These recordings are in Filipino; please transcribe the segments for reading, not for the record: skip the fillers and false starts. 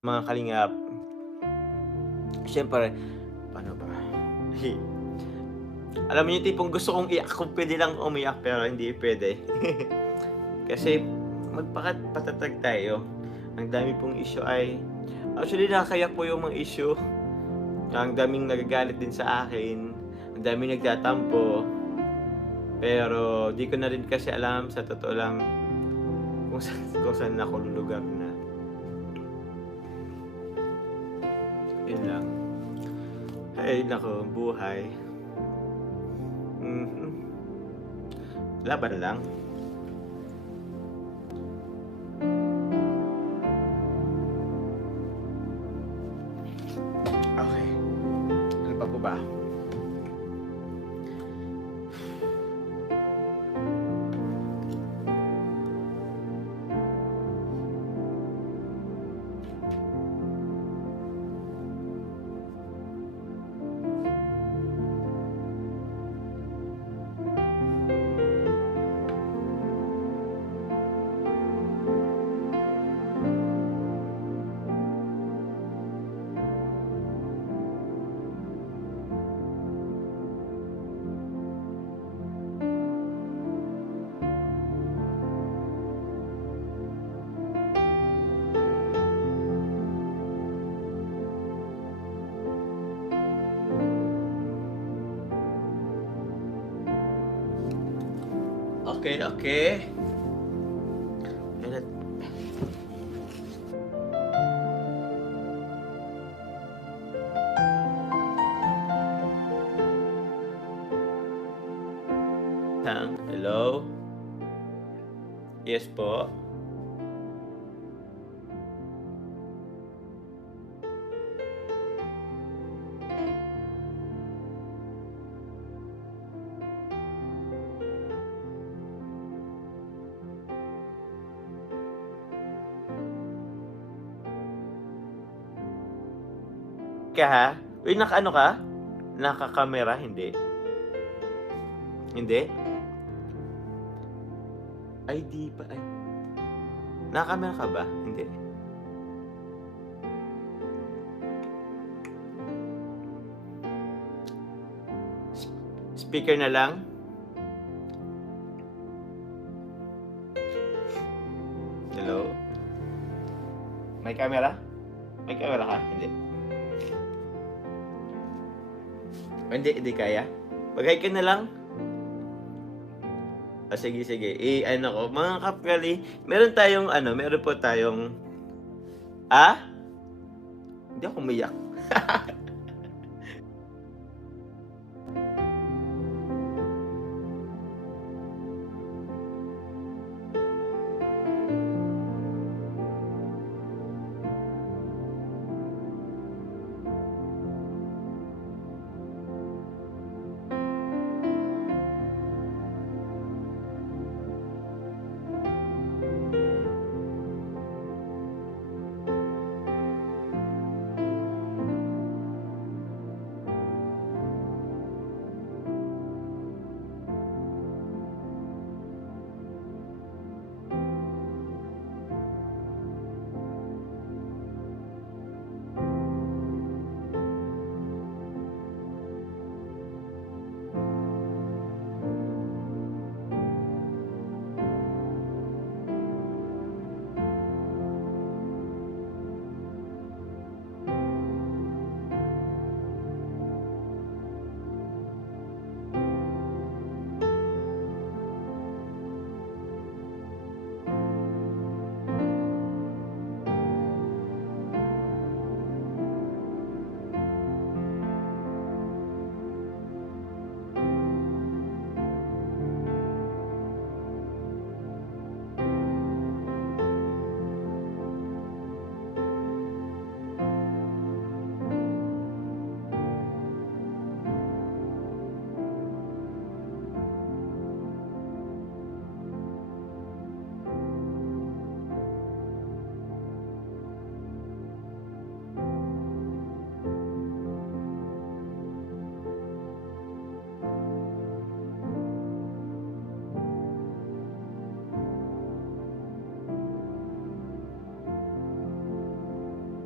Mga kalingap, siyempre paano ba? Hi alam mo yung tipong gusto kong iyak kung puwede lang umiyak pero hindi puwede. Kasi patatag tayo. Ang dami pong issue ay actually nakakahiya po yung mga issue. Ang daming nagagalit din sa akin, ang daming nagtatampo, pero di ko na rin kasi alam sa totoo lang kung saan ako lulugar na. Yun lang. Ay naku, buhay. Mhm. Laban lang. Okey, ano pa po ba? Okey, okey. Alat hello? Yes po? Ka ha? Uy, naka-ano ka? Naka-kamera, hindi? Hindi? Ay di pa ay naka-kamera ka ba? Hindi? S speaker na lang? Hello? May camera? May camera ka? Hindi? Hindi kaya? Mag-hi ka na lang? Sige, sige i-ano ko mga kapkali meron po tayong hindi ako umiyak.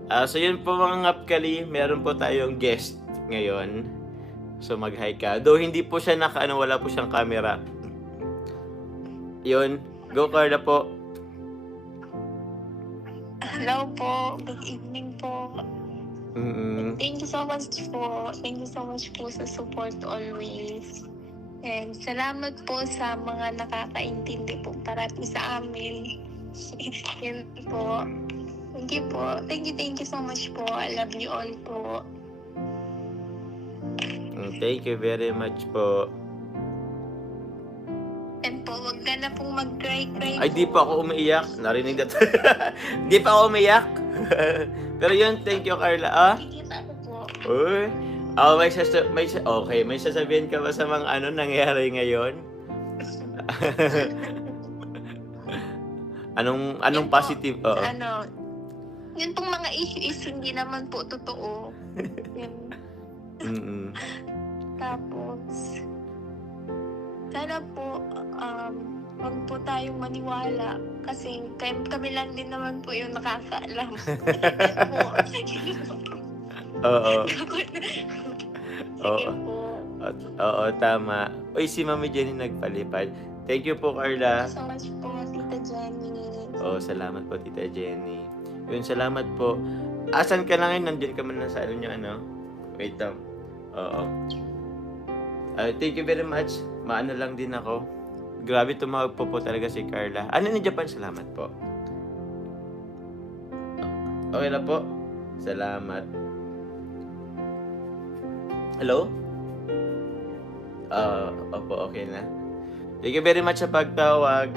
So yun po mga ngapkali, meron po tayong guest ngayon. So mag-hi ka. Though hindi po siya wala po siyang camera. Yun, go Carla po. Hello po. Good evening po. Mm-mm. Thank you so much po. Thank you so much po sa support always. And salamat po sa mga nakakaintindi po parati sa amin. Yun po. Thank you po. Thank you so much po. I love you all po. Thank you very much po. And po, wag ka na pong mag-cry-cry Ay, di pa ako umiiyak. Narinig na Di pa ako umiiyak. Pero yun, thank you Carla. Kikita ko po. Uy. May sasabihin ka ba sa mga nangyari ngayon? anong Yun po, positive? Oo. Yun pong mga issue is hindi naman po totoo. Yun. Mm-mm. Tapos, sana po, wag po tayong maniwala kasi kami lang din naman po yung nakakaalam. Oo. Sige po. Oo, tama. Uy, si Mami Jenny nagpalipad. Thank you po, Carla. Thank you so much po, Tita Jenny. Oo, salamat po, Tita Jenny. Yun, salamat po. Asan ka na ngayon? Nandiyan ka man na sa Wait lang. Oo. Thank you very much. Maano lang din ako. Grabe tumawag po talaga si Carla. Ni Japan? Salamat po. Okay na po. Salamat. Hello? Opo, okay na. Thank you very much sa pagtawag.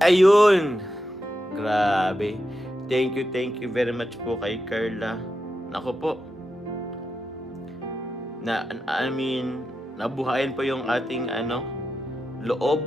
Ayun! Grabe. Thank you very much po kay Carla. Nako po. Nabuhayan po yung ating loob